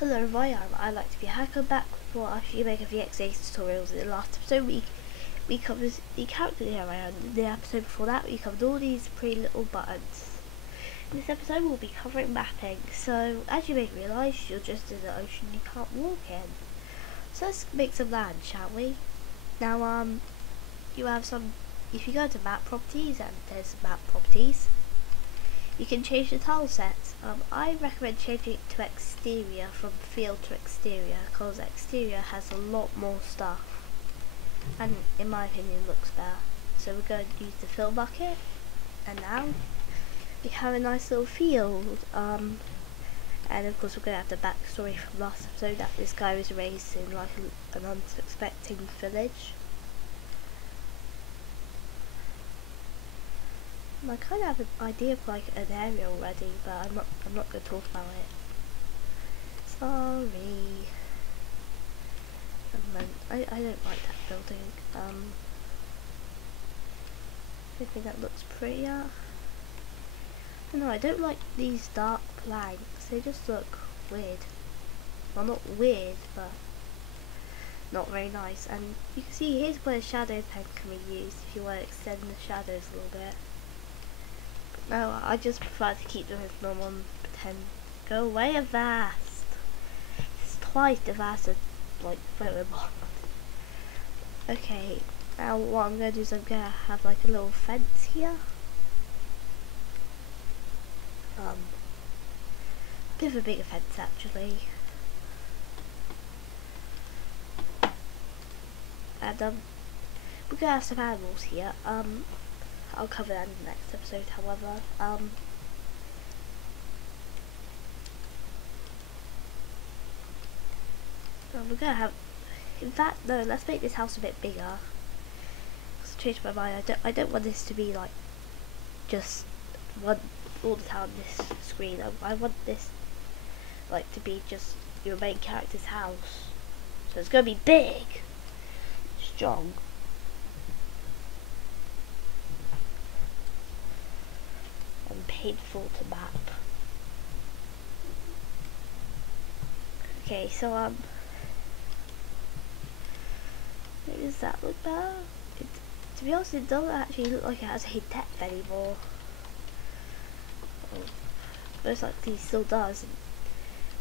Hello everyone, I like to be a hacker back for a few Mega VX8 tutorials. In the last episode we covered the character area, and in the episode before that we covered all these pretty little buttons. In this episode we'll be covering mapping, so as you may realise you're just in the ocean you can't walk in. So let's make some land, shall we? Now you have some, if you go to map properties, and there's map properties, you can change the tile sets. I recommend changing it to exterior from field to exterior, because exterior has a lot more stuff and in my opinion looks better. So we're going to use the fill bucket, and now we have a nice little field. And of course we're going to have the backstory from last episode that this guy was raised in like an unsuspecting village. I kind of have an idea of like an area already, but I'm not going to talk about it. Sorry. I don't like that building. I think that looks prettier. No, I don't like these dark planks. They just look weird. Well, not weird, but not very nice. And you can see here's where a shadow pen can be used if you want to extend the shadows a little bit. No, I just prefer to keep them as normal and pretend. Go away, Avast! It's twice the Avast as like photo box. Okay, now what I'm going to do is I'm going to have like a little fence here. Bit of a bigger fence actually. And we're going to have some animals here. I'll cover that in the next episode, however. We're gonna have, in fact, no, let's make this house a bit bigger. Let's change my mind. I don't want this to be like just one all the time on this screen. I want this like to be just your main character's house. So it's gonna be big, strong. And painful to map. Okay, so does that look better? To be honest, it doesn't actually look like it has a depth anymore. Most likely it still does.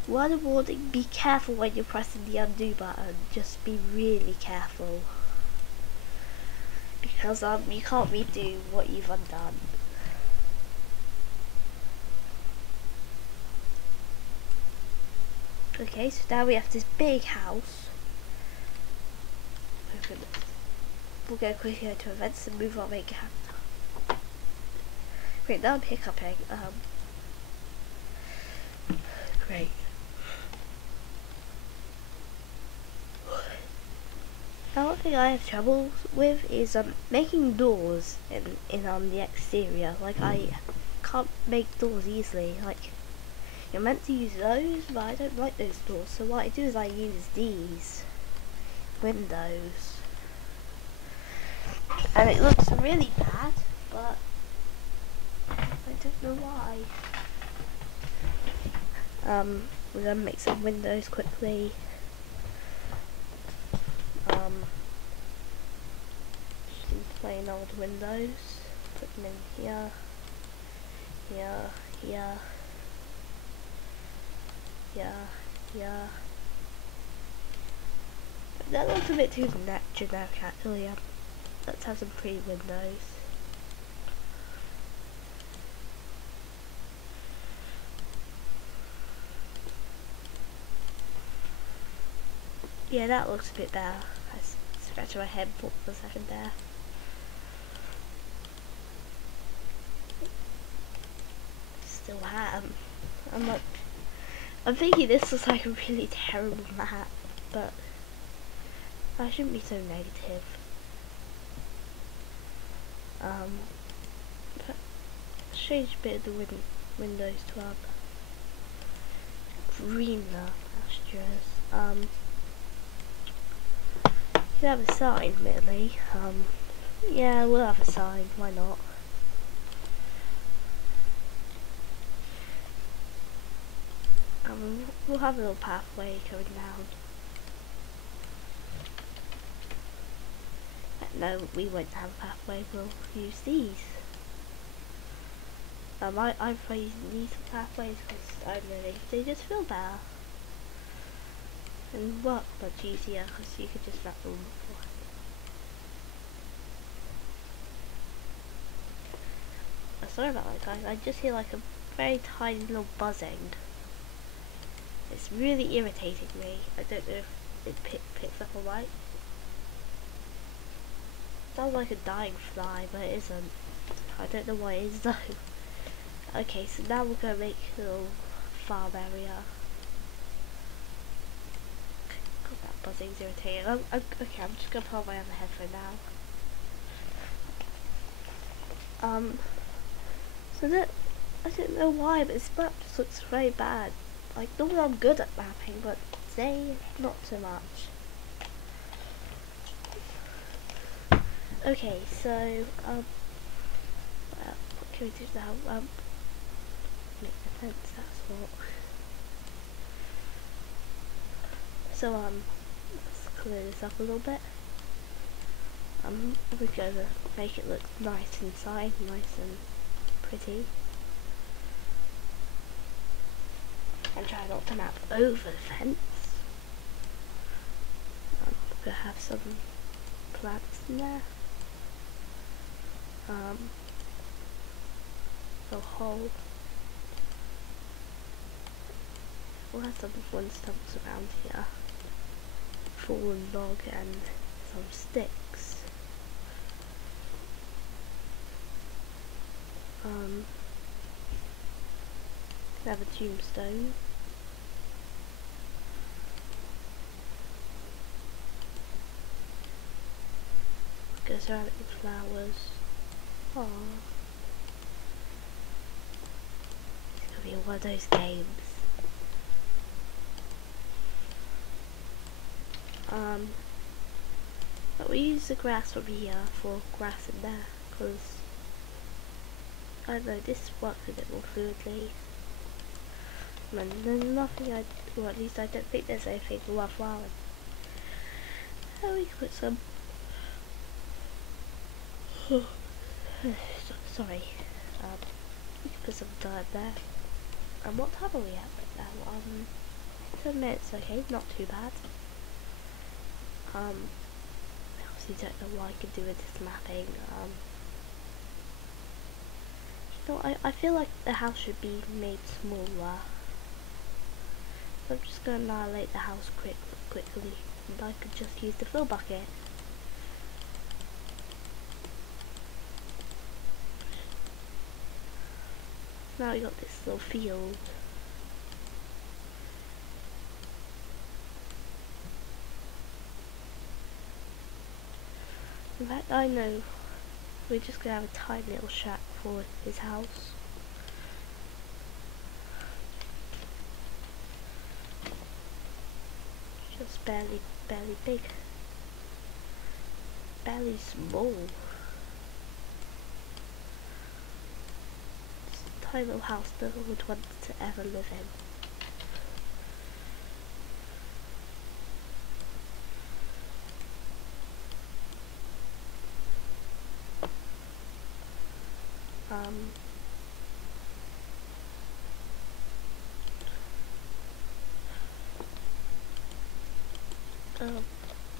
Word of warning, be careful when you're pressing the undo button. Just be really careful. Because you can't redo what you've undone. Okay, so now we have this big house. We'll go quickly to events and move our main character. Great, now I'm hiccuping. Great. Now one thing I have trouble with is making doors in the exterior. Like I can't make doors easily. Like you're meant to use those, but I don't like those doors. So what I do is I use these windows. And it looks really bad, but I don't know why. We're gonna make some windows quickly. Just some plain old windows. Put them in here, here, here, here. That looks a bit too generic actually. Let's have some pretty windows. Yeah, that looks a bit better. I scratched my head for a second there. Still am. I'm thinking this looks like a really terrible map, but I shouldn't be so negative. But change a bit of the windows to have greener pastures. You can have a sign, admittedly. Yeah, we'll have a sign. Why not? we'll have a little pathway going down. No, we won't have a pathway, we'll use these. I'm afraid you need some pathways because I don't know, they just feel better. And work much easier because you could just wrap them before. Sorry about that, guys. I just hear like a very tiny little buzzing. It's really irritating me. I don't know if it picks up alright. Sounds like a dying fly, but it isn't. I don't know what it is though. Okay, so now we're gonna make a little farm area. God, that buzzing's irritating. Okay, I'm just gonna put on my other headphone now. So that, I don't know why, but this map just looks very bad. Like, normally I'm good at mapping, but today, not so much. Okay, so, what can we do now? Make the fence, that's what. So, let's clear this up a little bit. We're gonna make it look nice inside, nice and pretty. And try not to map over the fence. We're gonna have some plants in there. A hole. We'll have some wood stumps around here. Fallen log and some sticks. Have a tombstone. Goes around it with flowers. Aww. It's gonna be one of those games. But we use the grass from here for grass in there, because I don't know, this works a bit more fluidly. And there's nothing well, at least I don't think there's anything worthwhile. Oh, we can put some. Sorry. We can put some dirt there. And what time are we at right now? 10 minutes, okay, not too bad. I obviously don't know what I can do with this mapping. You know, I feel like the house should be made smaller. So I'm just going to annihilate the house quickly, and I could just use the fill bucket. Now we got this little field. In fact, I know we're just going to have a tiny little shack for his house. Just barely big. Barely small. Just a tiny little house no one would want to ever live in.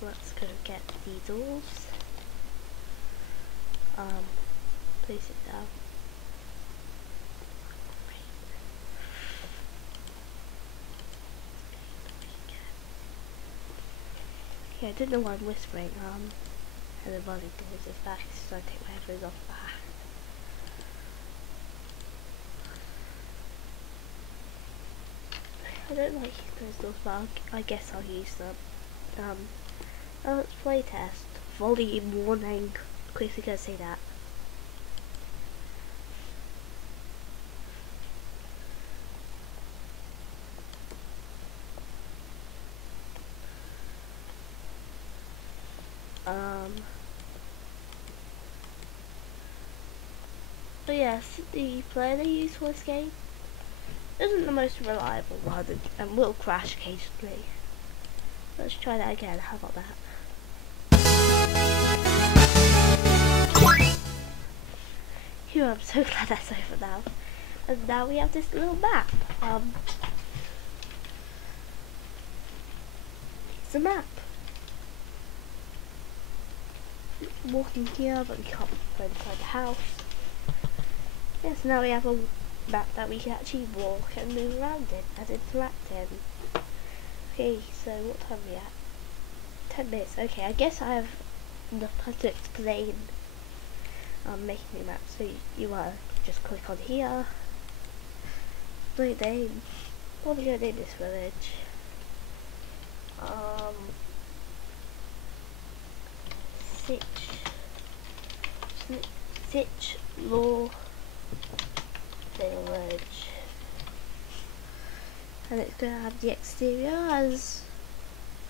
Let's go get the doors. Place it down. Okay, I don't know why I'm whispering. And the volume is back, so I take my headphones off back. I don't like those doors, but I guess I'll use them. Let's play test. Volume warning. Quickly gonna say that. But yes, the player they use for this game isn't the most reliable one and will crash occasionally. Let's try that again. How about that? Phew, I'm so glad that's over now. And now we have this little map. It's a map. Walking here, but we can't go inside the house. Yes, now we have a map that we can actually walk and move around in and interact in. Okay, so what time are we at? 10 minutes. Okay, I guess I have enough time to explain making the map. So you just click on here. No name. What are we gonna name this village? Sitch Law Village. And it's gonna have the exterior as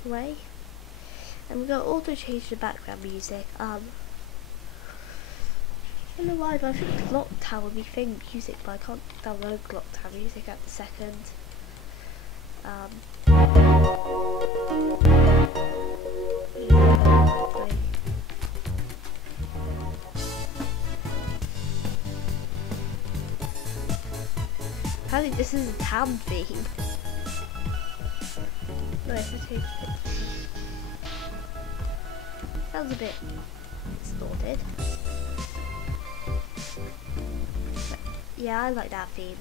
way. And we're gonna also change the background music. I don't know why, but I think Clock Tower be thing music, but I can't download Clock Tower music at the second. I think this is a town theme. Nice, let's take a picture. Sounds a bit distorted. Yeah, I like that theme.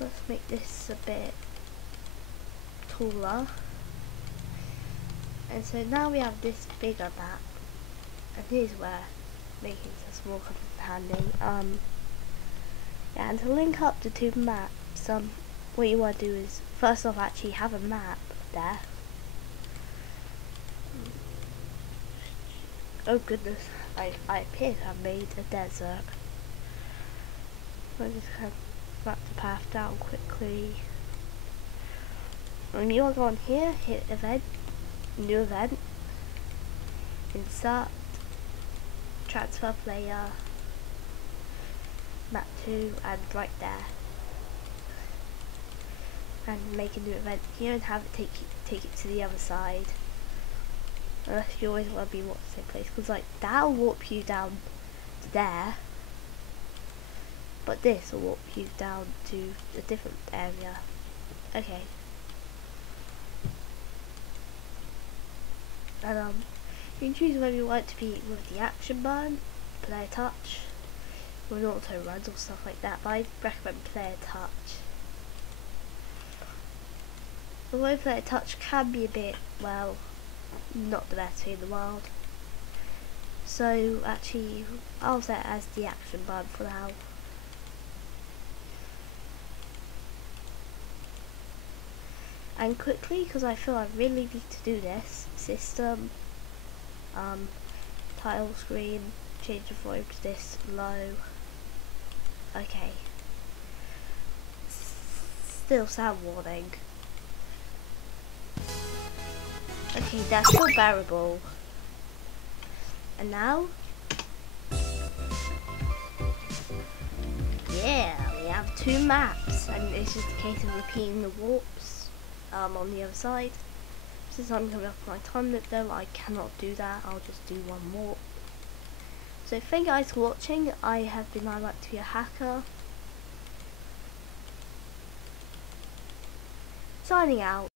Let's make this a bit taller. And so now we have this bigger map, and here's where making a small comes handy. Yeah, and to link up the two maps, what you want to do is first off actually have a map there. Oh goodness, I appear to have made a desert. So I just kind of map the path down quickly. And you want to go on here, hit event, new event, insert, transfer player, map 2, and right there. And make a new event here and have it take it to the other side. Unless you always want to be walking the same place, because like that'll warp you down to there, but this will warp you down to a different area. Okay. And you can choose whether you want it to be with the action button, player touch, or an auto runs or stuff like that, but I recommend player touch. Although player touch can be a bit, well, not the best thing in the world. So actually, I'll set it as the action button for now. And quickly, because I feel I really need to do this, system, title screen, change the volume to this low. Okay. Still sound warning. Okay, that's still bearable. And now? Yeah, we have two maps, and it's just a case of repeating the warps on the other side. Since I'm coming up with my time limit though, I cannot do that. I'll just do one warp. So thank you guys for watching. I have been I Like to Be a Hacker. Signing out.